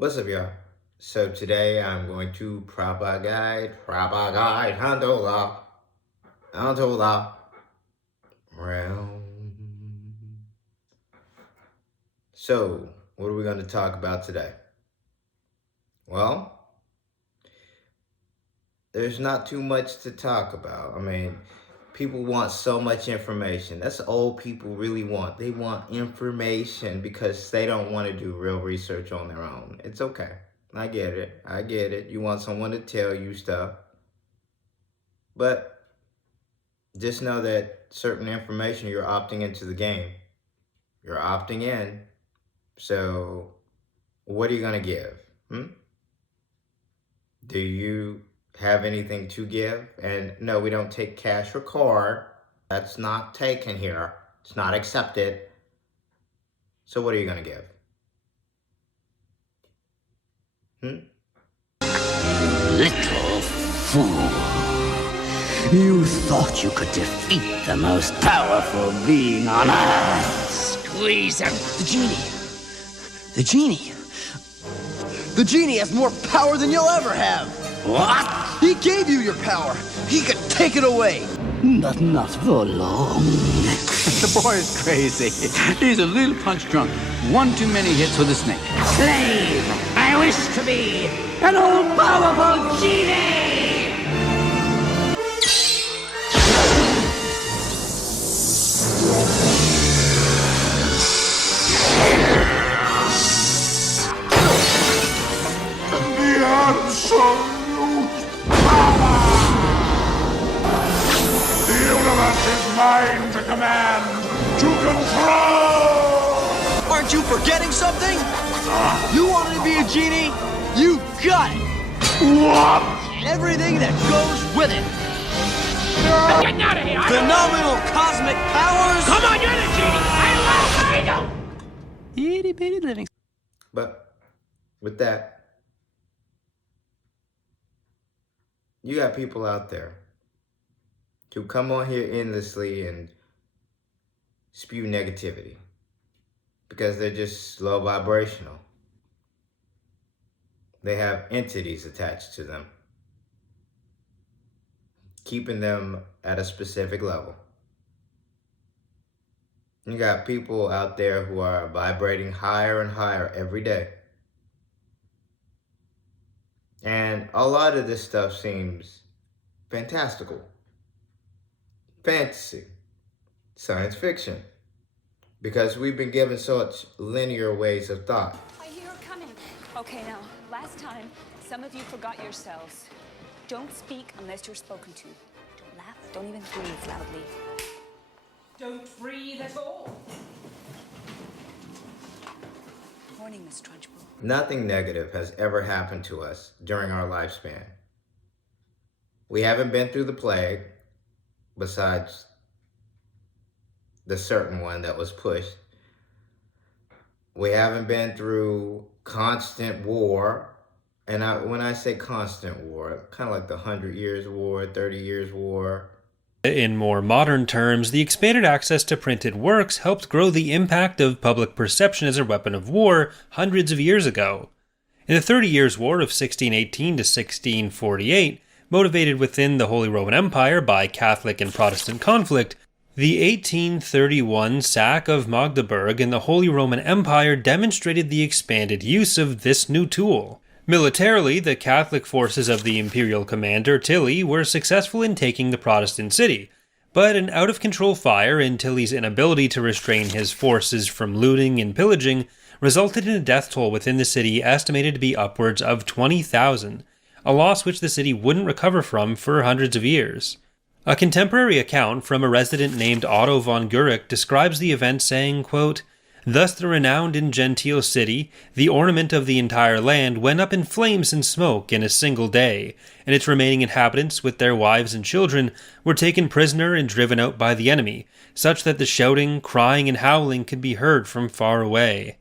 What's up, y'all? So today I'm going to propagate Handola realm. So, what are we going to talk about today? Well, there's not too much to talk about. I mean, people want so much information. That's all people really want. They want information because they don't want to do real research on their own. It's okay. I get it. You want someone to tell you stuff. But just know that certain information, you're opting into the game. You're opting in. So what are you going to give? Do you have anything to give? And no, we don't take cash or card. That's not taken here. It's not accepted. So what are you going to give? Little fool. You thought you could defeat the most powerful being on Earth. Squeeze him. The genie. The genie has more power than you'll ever have. What? He gave you your power. He could take it away. But not for long. The boy is crazy. He's a little punch drunk. One too many hits with a snake. Slave, I wish to be an all-powerful genie! The absolute power! The universe is mine to command, to control! Aren't you forgetting something? You wanted to be a genie? You got it. What? And everything that goes with it. Getting out of here! Phenomenal cosmic powers. Come on, you're the genie! I love Itty bitty living. But with that, you got people out there who come on here endlessly and spew negativity because they're just low vibrational. They have entities attached to them, keeping them at a specific level. You got people out there who are vibrating higher and higher every day. And a lot of this stuff seems fantastical, fantasy, science fiction, because we've been given such linear ways of thought. I hear her coming. Okay, now, last time, some of you forgot yourselves. Don't speak unless you're spoken to. Don't laugh, don't even breathe loudly. Don't breathe at all! Morning, Miss Trunchbull. Nothing negative has ever happened to us during our lifespan. We haven't been through the plague, besides the certain one that was pushed. We haven't been through constant war. And when I say constant war, kind of like the 100 Years' War, 30 Years' War. In more modern terms, the expanded access to printed works helped grow the impact of public perception as a weapon of war hundreds of years ago. In the 30 Years' War of 1618 to 1648, motivated within the Holy Roman Empire by Catholic and Protestant conflict, the 1831 sack of Magdeburg in the Holy Roman Empire demonstrated the expanded use of this new tool. Militarily, the Catholic forces of the imperial commander Tilly were successful in taking the Protestant city, but an out-of-control fire and Tilly's inability to restrain his forces from looting and pillaging resulted in a death toll within the city estimated to be upwards of 20,000, a loss which the city wouldn't recover from for hundreds of years. A contemporary account from a resident named Otto von Guericke describes the event saying, quote, "Thus the renowned and genteel city, the ornament of the entire land, went up in flames and smoke in a single day, and its remaining inhabitants, with their wives and children, were taken prisoner and driven out by the enemy, such that the shouting, crying, and howling could be heard from far away."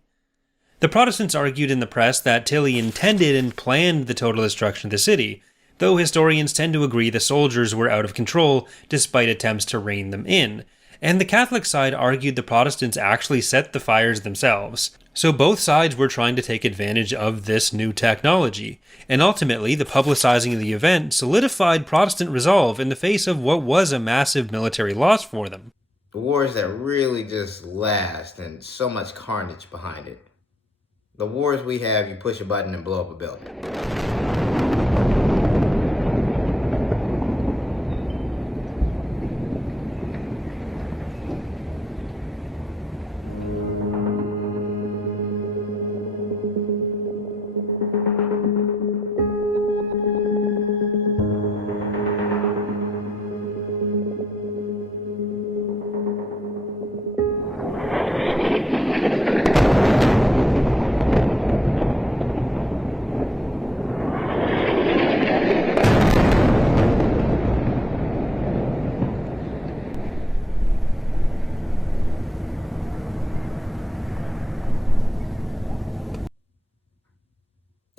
The Protestants argued in the press that Tilly intended and planned the total destruction of the city, though historians tend to agree the soldiers were out of control despite attempts to rein them in, and the Catholic side argued the Protestants actually set the fires themselves. So both sides were trying to take advantage of this new technology, and ultimately the publicizing of the event solidified Protestant resolve in the face of what was a massive military loss for them. The wars that really just last and so much carnage behind it. The wars we have, you push a button and blow up a building.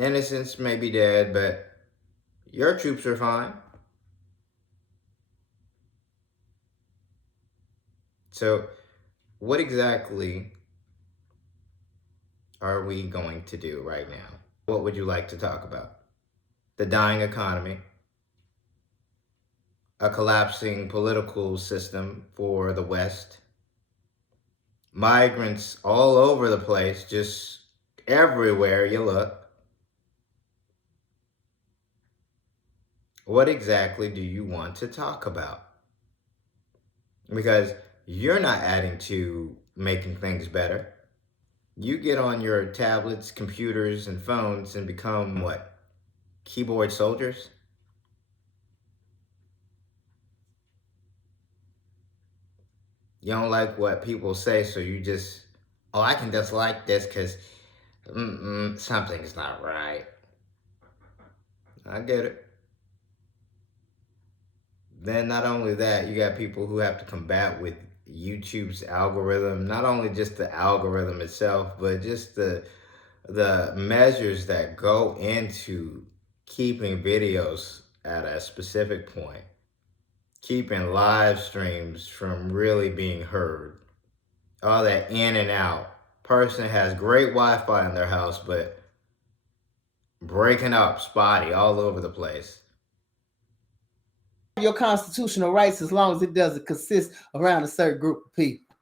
Innocents may be dead, but your troops are fine. So, what exactly are we going to do right now? What would you like to talk about? The dying economy, a collapsing political system for the West, migrants all over the place, just everywhere you look. What exactly do you want to talk about? Because you're not adding to making things better. You get on your tablets, computers, and phones and become what? Keyboard soldiers? You don't like what people say, so you just, oh, I can just like this because something's not right. I get it. Then not only that, you got people who have to combat with YouTube's algorithm, not only just the algorithm itself, but just the measures that go into keeping videos at a specific point, keeping live streams from really being heard, all that in and out. Person has great Wi-Fi in their house, but breaking up, spotty, all over the place. Your constitutional rights as long as it doesn't consist around a certain group of people.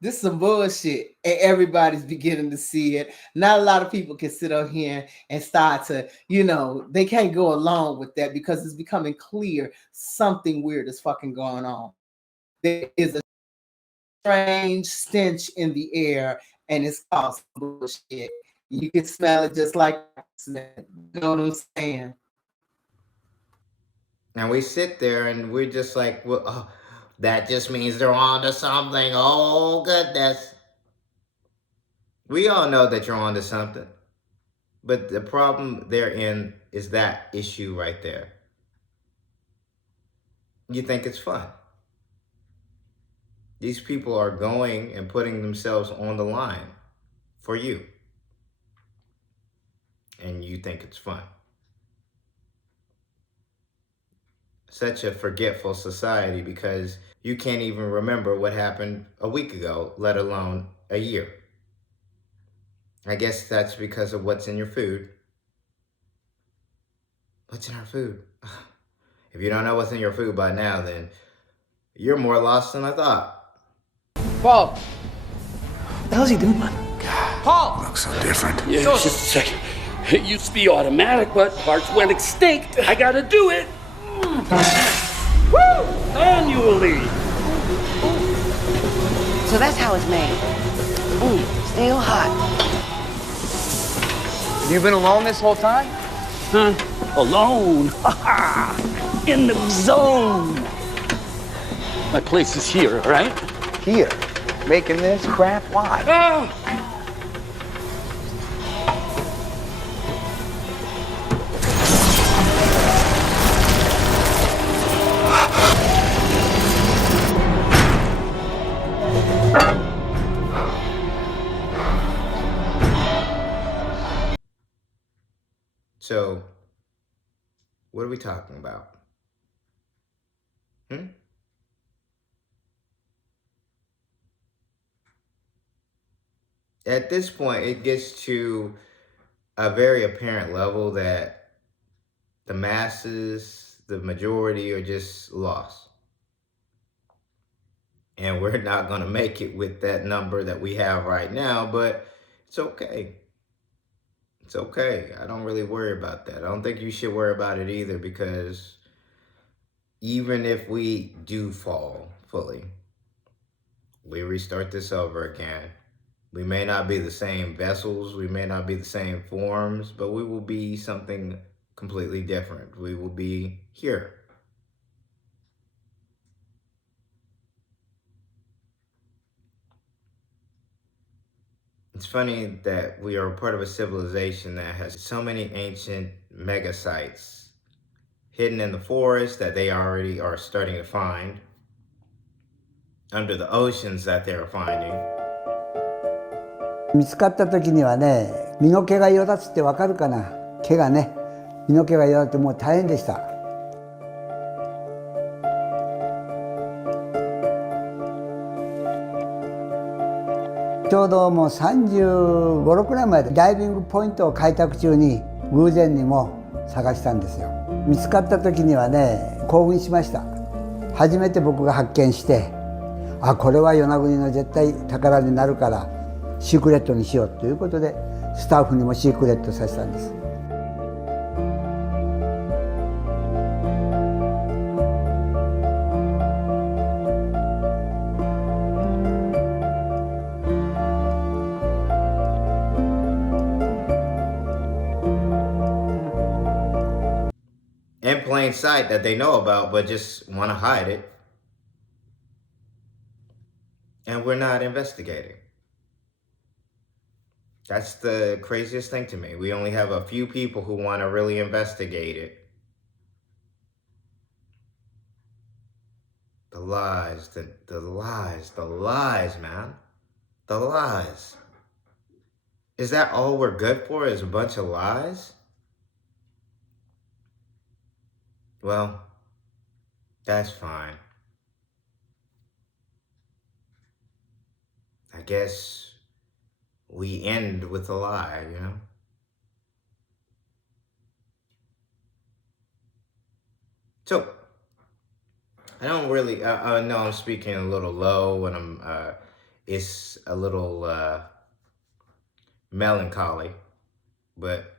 This is some bullshit, and everybody's beginning to see it. Not a lot of people can sit up here and start to, they can't go along with that because it's becoming clear something weird is fucking going on. There is a strange stench in the air, and it's causing bullshit. You can smell it just like, you know what I'm saying? And we sit there and we're just like, well, oh, that just means they're on to something. Oh, goodness. We all know that you're on to something. But the problem therein is that issue right there. You think it's fun. These people are going and putting themselves on the line for you. And you think it's fun. Such a forgetful society because you can't even remember what happened a week ago, let alone a year. I guess that's because of what's in your food. What's in our food? If you don't know what's in your food by now, then you're more lost than I thought. Paul! What the hell's he doing? Paul! Looks so different. Yeah, just a second. It used to be automatic, but parts went extinct. I gotta do it. Woo! Annually. So that's how it's made. Still hot. You've been alone this whole time? Huh? Alone? In the zone. My place is here, right? Here, making this crap? Why? Oh. So, what are we talking about? at this point, it gets to a very apparent level that the masses, the majority, are just lost. And we're not going to make it with that number that we have right now, but it's okay. It's okay. I don't really worry about that. I don't think you should worry about it either, because even if we do fall fully, we restart this over again. We may not be the same vessels, we may not be the same forms, but we will be something completely different. We will be here. It's funny that we are part of a civilization that has so many ancient mega sites hidden in the forest that they already are starting to find, under the oceans that they're finding. 見つかった時にはね、身の毛がよだつってわかるかな。毛がね、身の毛がよだってもう大変でした。ちょうどもう35、6年前でダイビングポイントを開拓中に偶然にも探したんですよ。見つかった時にはね、興奮しました。初めて僕が発見して、あ、これは与那国の絶対宝になるからシークレットにしようということで、スタッフにもシークレットさせたんです。In plain sight that they know about, but just want to hide it. And we're not investigating. That's the craziest thing to me. We only have a few people who want to really investigate it. The lies, the lies, man. The lies. Is that all we're good for, is a bunch of lies? Well, that's fine. I guess we end with a lie, you know? So, I don't really, I know I'm speaking a little low, and it's a little melancholy, but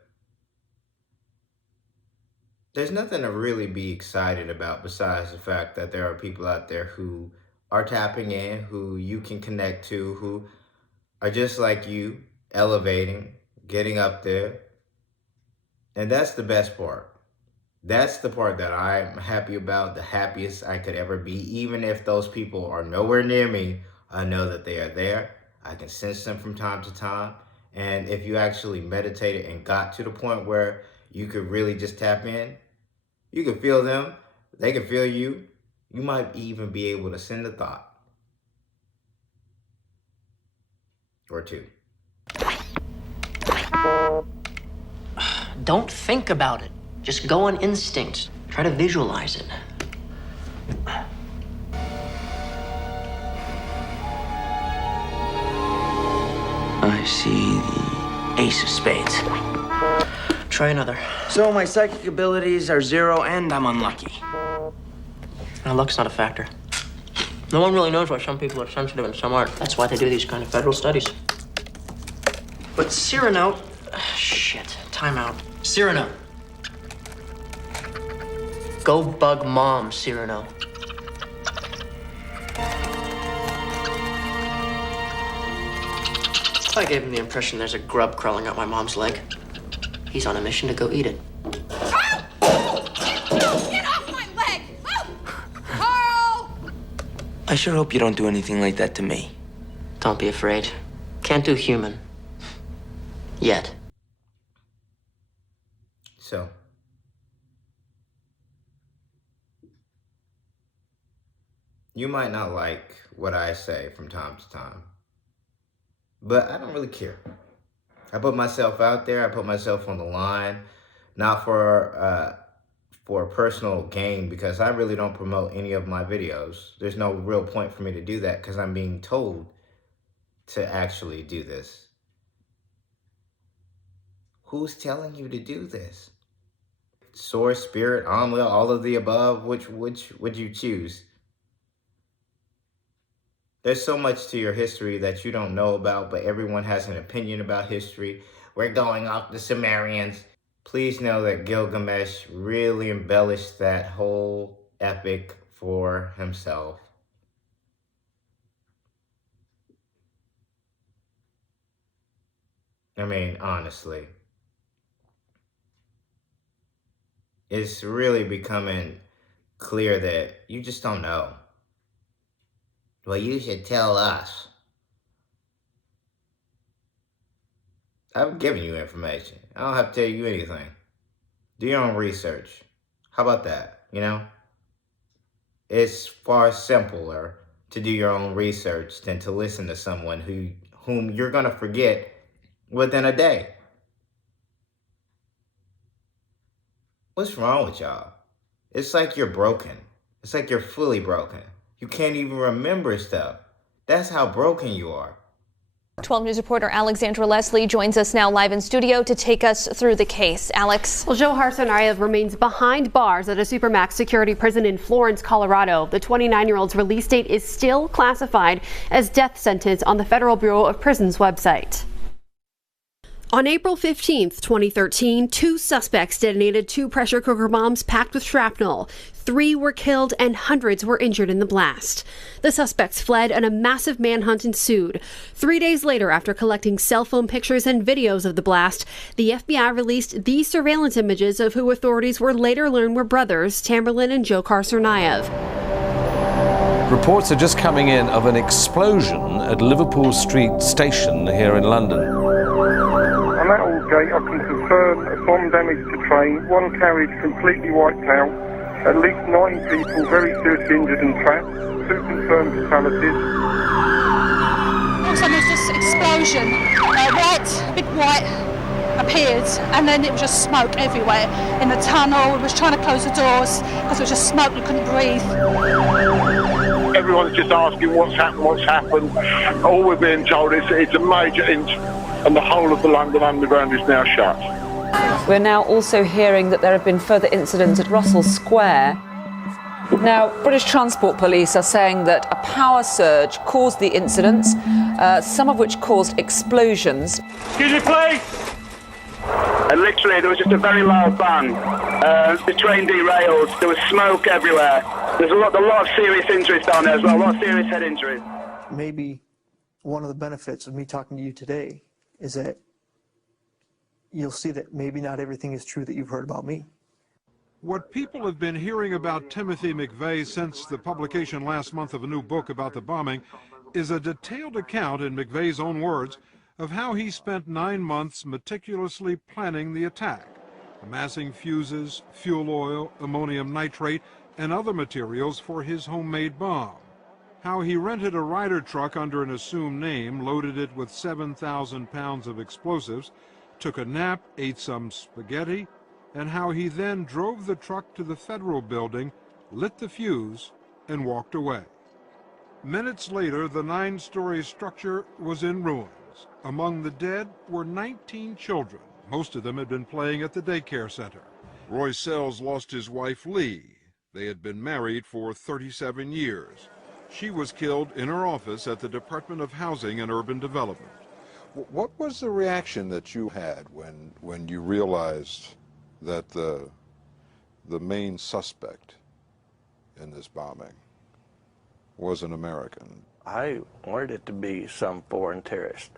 there's nothing to really be excited about besides the fact that there are people out there who are tapping in, who you can connect to, who are just like you, elevating, getting up there. And that's the best part. That's the part that I'm happy about, the happiest I could ever be. Even if those people are nowhere near me, I know that they are there. I can sense them from time to time. And if you actually meditated and got to the point where you could really just tap in, you can feel them, they can feel you. You might even be able to send a thought or two. Don't think about it. Just go on instinct. Try to visualize it. I see the ace of spades. Try another. So my psychic abilities are 0 and I'm unlucky. Now, luck's not a factor. No one really knows why some people are sensitive and some aren't. That's why they do these kind of federal studies. But Cyrano... shit. Time out. Cyrano. Go bug Mom, Cyrano. I gave him the impression there's a grub crawling up my mom's leg. He's on a mission to go eat it. Get off my leg! Oh! Carl! I sure hope you don't do anything like that to me. Don't be afraid. Can't do human. Yet. So, you might not like what I say from time to time, but I don't really care. I put myself out there, I put myself on the line, not for personal gain, because I really don't promote any of my videos. There's no real point for me to do that because I'm being told to actually do this. Who's telling you to do this? Sword, spirit, omelet, all of the above? Which would you choose? There's so much to your history that you don't know about, but everyone has an opinion about history. We're going off the Sumerians. Please know that Gilgamesh really embellished that whole epic for himself. I mean, honestly. It's really becoming clear that you just don't know. Well, you should tell us. I've given you information. I don't have to tell you anything. Do your own research. How about that? You know? It's far simpler to do your own research than to listen to someone whom you're gonna forget within a day. What's wrong with y'all? It's like you're broken. It's like you're fully broken. You can't even remember stuff. That's how broken you are. 12 News reporter Alexandra Leslie joins us now live in studio to take us through the case. Alex. Well, Joe Harsonayev remains behind bars at a Supermax security prison in Florence, Colorado. The 29-year-old's release date is still classified as death sentence on the Federal Bureau of Prisons website. On April 15, 2013, 2 suspects detonated 2 pressure cooker bombs packed with shrapnel. 3 were killed and hundreds were injured in the blast. The suspects fled and a massive manhunt ensued. 3 days later, after collecting cell phone pictures and videos of the blast, the FBI released these surveillance images of who authorities were later learned were brothers, Tamerlan and Joe Harsonayev. Reports are just coming in of an explosion at Liverpool Street Station here in London. On that old gate, I can confirm a bomb damage to train, 1 carriage completely wiped out, at least 9 people very seriously injured and trapped, 2 confirmed fatalities. All of a sudden there was this explosion, big white appeared, and then it was just smoke everywhere in the tunnel. We was trying to close the doors because it was just smoke, we couldn't breathe. Everyone's just asking what's happened. All we're being told is it's a major incident and the whole of the London Underground is now shut. We're now also hearing that there have been further incidents at Russell Square. Now, British Transport Police are saying that a power surge caused the incidents, some of which caused explosions. Excuse me, please. And literally, there was just a very loud bang. The train derailed. There was smoke everywhere. There's a lot of serious injuries down there as well. A lot of serious head injuries. Maybe one of the benefits of me talking to you today is that you'll see that maybe not everything is true that you've heard about me. What people have been hearing about Timothy McVeigh since the publication last month of a new book about the bombing is a detailed account, in McVeigh's own words, of how he spent 9 months meticulously planning the attack, amassing fuses, fuel oil, ammonium nitrate, and other materials for his homemade bomb. How he rented a Ryder truck under an assumed name, loaded it with 7,000 pounds of explosives, took a nap, ate some spaghetti, and how he then drove the truck to the Federal Building, lit the fuse, and walked away. Minutes later, the 9-story structure was in ruins. Among the dead were 19 children. Most of them had been playing at the daycare center. Roy Sells lost his wife, Lee. They had been married for 37 years. She was killed in her office at the Department of Housing and Urban Development. What was the reaction that you had when you realized that the main suspect in this bombing was an American? I wanted it to be some foreign terrorist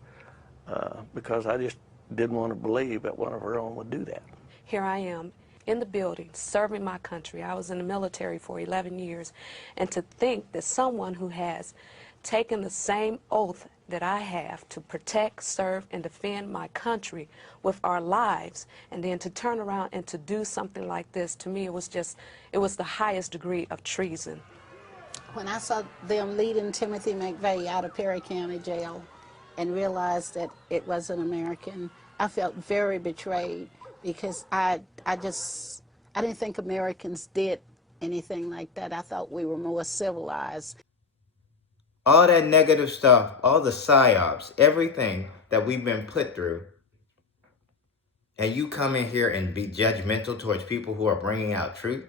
because I just didn't want to believe that one of our own would do that. Here I am in the building serving my country. I was in the military for 11 years, and to think that someone who has taken the same oath that I have to protect, serve, and defend my country with our lives, and then to turn around and to do something like this, to me it was the highest degree of treason. When I saw them leading Timothy McVeigh out of Perry County Jail and realized that it was an American, I felt very betrayed, because I didn't think Americans did anything like that. I thought we were more civilized. All that negative stuff, all the psyops, everything that we've been put through, And you come in here and be judgmental towards people who are bringing out truth?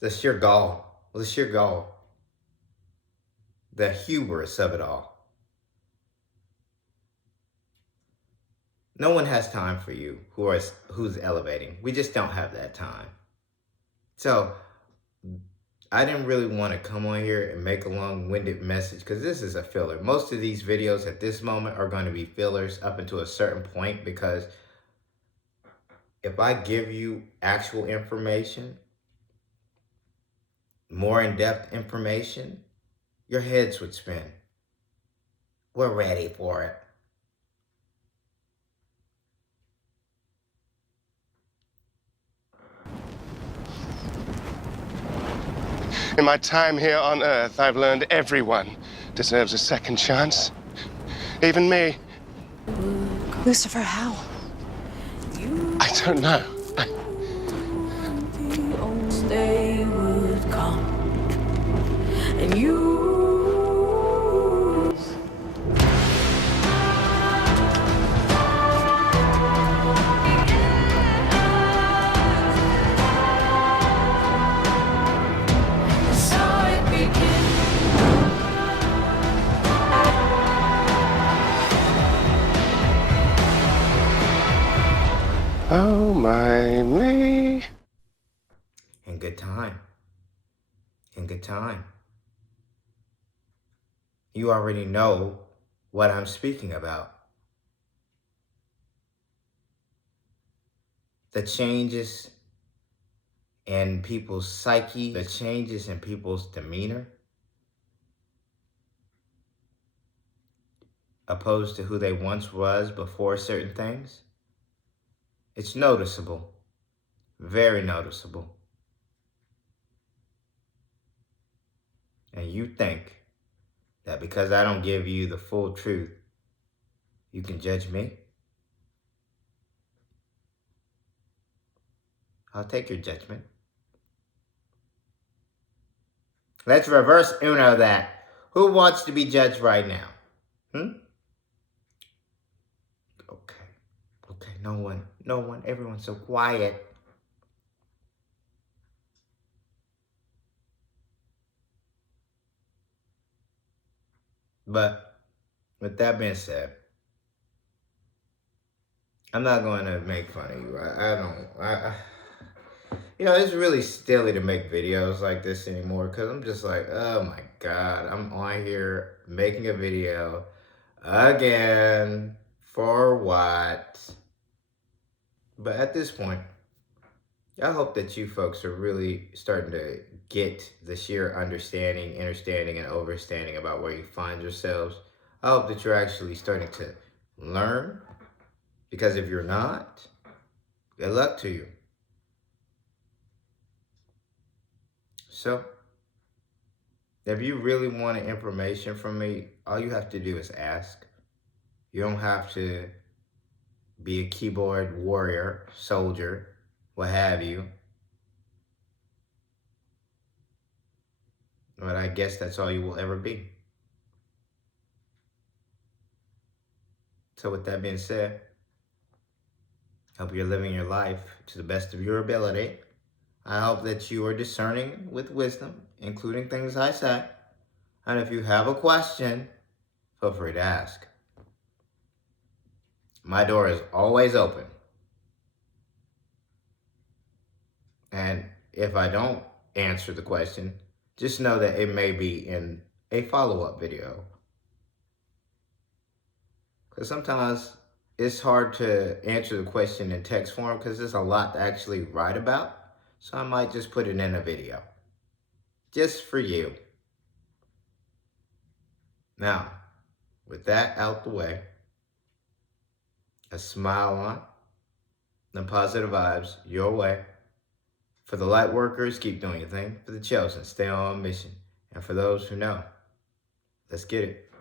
The sheer gall. The sheer gall. The hubris of it all. No one has time for you who's elevating. We just don't have that time. So I didn't really want to come on here and make a long-winded message because this is a filler. Most of these videos at this moment are going to be fillers up until a certain point, because if I give you actual information, more in-depth information, your heads would spin. We're ready for it. In my time here on Earth, I've learned everyone deserves a second chance. Even me. Lucifer, how? I don't know. Day would come, and you. Saw it begin. Oh my me. In good time. In good time. You already know what I'm speaking about. The changes in people's psyche, the changes in people's demeanor, opposed to who they once was before certain things. It's noticeable. Very noticeable. And you think that because I don't give you the full truth, you can judge me? I'll take your judgment. Let's reverse Uno that. Who wants to be judged right now? Okay, no one, everyone's so quiet. But with that being said, I'm not going to make fun of you. You know, it's really silly to make videos like this anymore, because I'm just like, oh my God, I'm on here making a video again. For what? But at this point, I hope that you folks are really starting to get the sheer understanding, understanding, and overstanding about where you find yourselves. I hope that you're actually starting to learn, because if you're not, good luck to you. So, if you really wanted information from me, all you have to do is ask. You don't have to be a keyboard warrior, soldier, what have you. But I guess that's all you will ever be. So with that being said, I hope you're living your life to the best of your ability. I hope that you are discerning with wisdom, including things I said. And if you have a question, feel free to ask. My door is always open. And if I don't answer the question, just know that it may be in a follow-up video. Because sometimes it's hard to answer the question in text form because there's a lot to actually write about. So I might just put it in a video. Just for you. Now, with that out the way, a smile on, and positive vibes your way. For the light workers, keep doing your thing. For the chosen, stay on mission. And for those who know, let's get it.